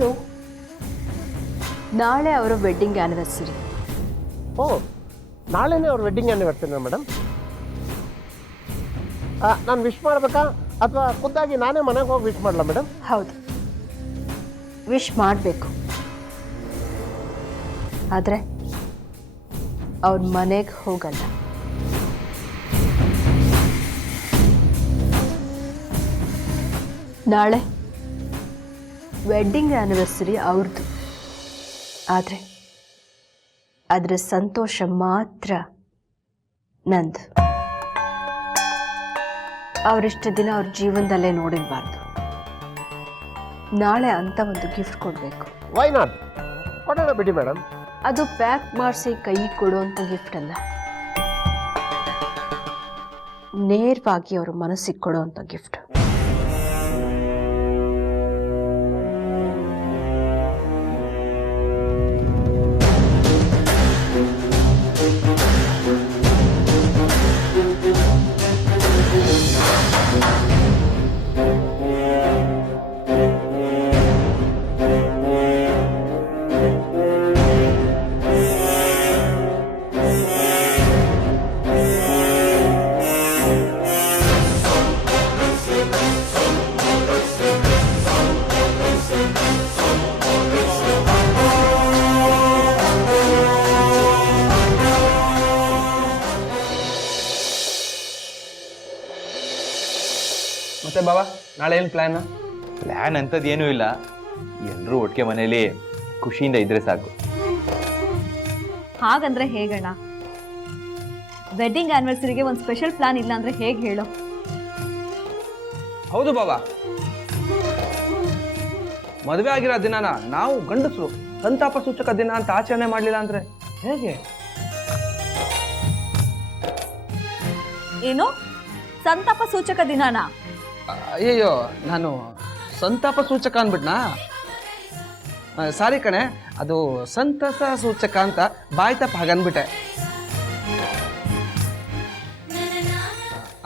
So ನಾಳೆ ಅವರ wedding anniversary. ಓ, ನಾಳೆನೇ ಅವ್ರ ವೆಡ್ಡಿಂಗ್ ಆ್ಯನಿವರ್ಸರಿನಾ ಮೇಡಮ್? ನಾನು ವಿಶ್ ಮಾಡಬೇಕಾ ಅಥವಾ ಖುದ್ದಾಗಿ ನಾನೇ ಮನೆಗೆ ಹೋಗಿ ವಿಶ್ ಮಾಡಲಾ ಮೇಡಮ್? ಹೌದು, ವಿಶ್ ಮಾಡಬೇಕು. ಆದರೆ ಅವ್ರ ಮನೆಗೆ ಹೋಗಲ್ಲ. ನಾಳೆ ವೆಡ್ಡಿಂಗ್ ಆ್ಯನಿವರ್ಸರಿ ಅವ್ರದ್ದು, ಆದರೆ ಅದರ ಸಂತೋಷ ಮಾತ್ರ ನಂದು. ಅವರಿಷ್ಟು ದಿನ ಅವ್ರ ಜೀವನದಲ್ಲೇ ನೋಡಿರಬಾರ್ದು. ನಾಳೆ ಅಂತ ಒಂದು ಗಿಫ್ಟ್ ಕೊಡಬೇಕು. Why not? ಕೊಡೋಣ ಬಿಡಿ ಮೇಡಮ್. ಅದು ಪ್ಯಾಕ್ ಮಾಡಿಸಿ ಕೈ ಕೊಡುವಂಥ ಗಿಫ್ಟ್ ಅಲ್ಲ, ನೇರವಾಗಿ ಅವ್ರ ಮನಸ್ಸಿಗೆ ಕೊಡುವಂಥ ಗಿಫ್ಟ್. ಮತ್ತೆ ಬಾಬಾ, ನಾಳೆ ಏನು ಪ್ಲ್ಯಾನ್ ಅಂಥದ್ದು ಏನೂ ಇಲ್ಲ. ಎಲ್ಲರೂ ಒಟ್ಟಿಗೆ ಮನೇಲಿ ಖುಷಿಯಿಂದ ಇದ್ರೆ ಸಾಕು. ಹಾಗಂದ್ರೆ ಹೇಗಣ್ಣ? ವೆಡ್ಡಿಂಗ್ ಆ್ಯನಿವರ್ಸರಿಗೆ ಒಂದು ಸ್ಪೆಷಲ್ ಪ್ಲಾನ್ ಇಲ್ಲ ಅಂದ್ರೆ ಹೇಗೆ ಹೇಳೋ? ಹೌದು ಬಾಬಾ, ಮದುವೆ ಆಗಿರೋ ದಿನಾನ ನಾವು ಗಂಡಸರು ಸಂತಾಪ ಸೂಚಕ ದಿನ ಅಂತ ಆಚರಣೆ ಮಾಡಲಿಲ್ಲ ಅಂದ್ರೆ ಹೇಗೆ? ಏನು ಸಂತಾಪ ಸೂಚಕ ದಿನಾನ? ಅಯ್ಯಯ್ಯೋ, ನಾನು ಸಂತಾಪ ಸೂಚಕ ಅಂದ್ಬಿಟ್ನಾ? ಸಾರಿ ಕಣೆ, ಅದು ಸಂತಸ ಸೂಚಕ ಅಂತ ಬಾಯ್ ತಪ್ಪ ಹಾಗನ್ಬಿಟ್ಟೆ.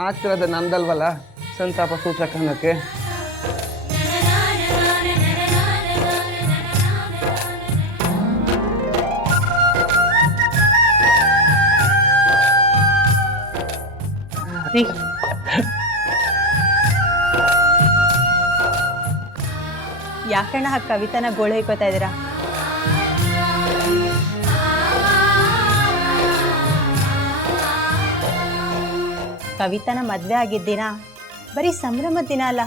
ಆಗ್ತಿರೋದು ನಂದಲ್ವಲ್ಲ ಸಂತಾಪ ಸೂಚಕ ಅನ್ನೋಕ್ಕೆ. ಯಾಕಣ್ಣ ಕವಿತಾನ ಗೋಳೆ ಇಕ್ಕೋತಾ ಇದ್ದೀರಾ? ಕವಿತಾನ ಮದುವೆ ಆಗಿದ್ದಿನ ಬರೀ ಸಂಭ್ರಮದ ದಿನ ಅಲ್ಲ,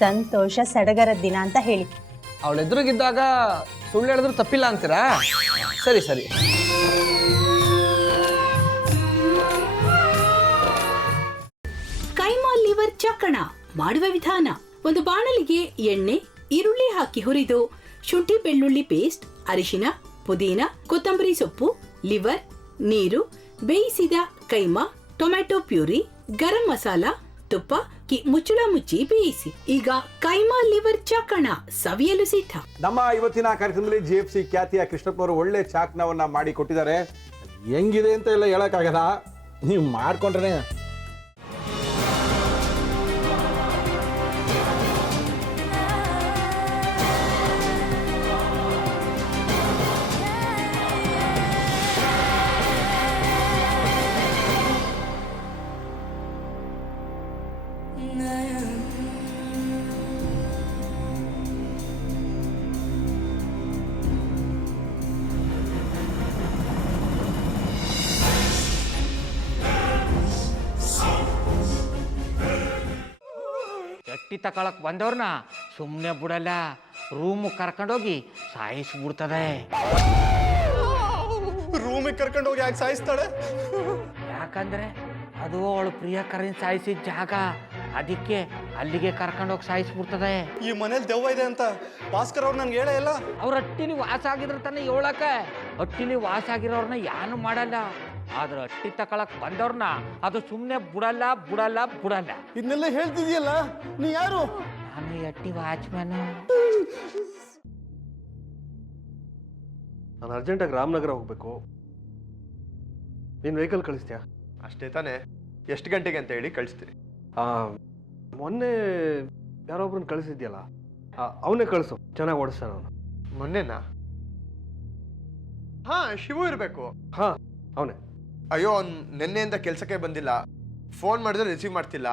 ಸಂತೋಷ ಸಡಗರದ ದಿನ ಅಂತ ಹೇಳಿ. ಅವಳ ಎದುರಿಗಿದ್ದಾಗ ಸುಳ್ಳು ಹೇಳಿದ್ರು ತಪ್ಪಿಲ್ಲ ಅಂತೀರಾ? ಸರಿ ಸರಿ. ಕೈಮಾ ಲಿವರ್ ಚಕ್ಕಣ ಮಾಡುವ ವಿಧಾನ: ಒಂದು ಬಾಣಲಿಗೆ ಎಣ್ಣೆ, ಈರುಳ್ಳಿ ಹಾಕಿ ಹುರಿದು ಶುಂಠಿ ಬೆಳ್ಳುಳ್ಳಿ ಪೇಸ್ಟ್, ಅರಿಶಿನ, ಪುದೀನ, ಕೊತ್ತಂಬರಿ ಸೊಪ್ಪು, ಲಿವರ್, ನೀರು, ಬೇಯಿಸಿದ ಕೈಮಾ, ಟೊಮ್ಯಾಟೊ ಪ್ಯೂರಿ, ಗರಂ ಮಸಾಲ, ತುಪ್ಪ ಮುಚ್ಚಳ ಮುಚ್ಚಿ ಬೇಯಿಸಿ. ಈಗ ಕೈಮಾ ಲಿವರ್ ಚಾಕಣ ಸವಿಯಲು ಸಿದ್ಧ. ನಮ್ಮ ಇವತ್ತಿನ ಕಾರ್ಯಕ್ರಮದಲ್ಲಿ GFC ಖ್ಯಾತಿಯ ಕೃಷ್ಣಪ್ಪನವರು ಒಳ್ಳೆ ಚಾಕ್ನವನ್ನ ಮಾಡಿ ಕೊಟ್ಟಿದ್ದಾರೆ. ಹೆಂಗಿದೆ ಅಂತ ಎಲ್ಲ ಹೇಳಕ್ಕಾಗಲ್ಲ, ನೀವು ಮಾಡ್ಕೊಂಡ್ರೆ. ಎಟ್ಟಿ ತಕೊಳಕ್ ಬಂದವ್ರನ್ನ ಸುಮ್ಮನೆ ಬಿಡಲ್ಲ, ರೂಮ್ ಕರ್ಕೊಂಡೋಗಿ ಸಾಯಿಸ್ಬಿಡ್ತದೆ. ರೂಮಿಗೆ ಕರ್ಕೊಂಡೋಗಿ ಯಾಕೆ ಸಾಯಿಸ್ತಾಳೆ? ಯಾಕಂದ್ರೆ ಅದು ಅವಳು ಪ್ರಿಯಕರನ್ ಸಾಯಿಸಿದ ಜಾಗ, ಅದಕ್ಕೆ ಅಲ್ಲಿಗೆ ಕರ್ಕೊಂಡೋಗಿ ಸಾಯಿಸ್ಬಿಡ್ತದೆ. ಈ ಮನೇಲಿ ದೆವ್ವ ಇದೆ ಅಂತ ಭಾಸ್ಕರ್ ಅವ್ರು ನನ್ಗೆ ಹೇಳೇ ಇಲ್ಲ. ಅವ್ರ ಹಟ್ಟಿಲಿ ವಾಸ ಆಗಿದ್ರೆ ತಾನೆ ಹೇಳಕ. ಹಟ್ಟಿಲಿ ವಾಸ ಆಗಿರೋರ್ನ ಏನು ಮಾಡಲ್ಲ, ಆದ್ರೆ ಹಟ್ಟಿ ತಕೊಳಕ್ ಬಂದವ್ರನ್ನ ಅದು ಸುಮ್ಮನೆ ಬಿಡಲ್ಲ ಬಿಡಲ್ಲ ಬಿಡಲ್ಲ. ಇದನ್ನೆಲ್ಲ ಹೇಳ್ತಿದ್ಯಲ್ಲ, ನೀ ಯಾರು? ನಾನು ಹಟ್ಟಿ ವಾಚ್ಮ್ಯಾನ್. ನಾನು ಅರ್ಜೆಂಟಾಗಿ ರಾಮನಗರ ಹೋಗ್ಬೇಕು. ನೀನು ವೆಹಿಕಲ್ ಕಳಿಸ್ತೀಯಾ? ಅಷ್ಟೇ ತಾನೇ? ಎಷ್ಟು ಗಂಟೆಗೆ ಅಂತ ಹೇಳಿ ಕಳಿಸ್ತೀನಿ. ಮೊನ್ನೆ ಯಾರೊಬ್ರನ್ನ ಕಳಿಸಿದ್ಯಲ್ಲ ಅವನೇ ಕಳಿಸು, ಚೆನ್ನಾಗಿ ಓಡಿಸ್ತಾನ ಅವನು. ಮೊನ್ನೆನಾ? ಹಾ, ಶಿವು ಇರಬೇಕು. ಹಾ, ಅವನೇ. ಅಯ್ಯೋ, ಅವ್ನು ನಿನ್ನೆಯಿಂದ ಕೆಲಸಕ್ಕೆ ಬಂದಿಲ್ಲ. ಫೋನ್ ಮಾಡಿದ್ರೆ ರಿಸೀವ್ ಮಾಡ್ತಿಲ್ಲ.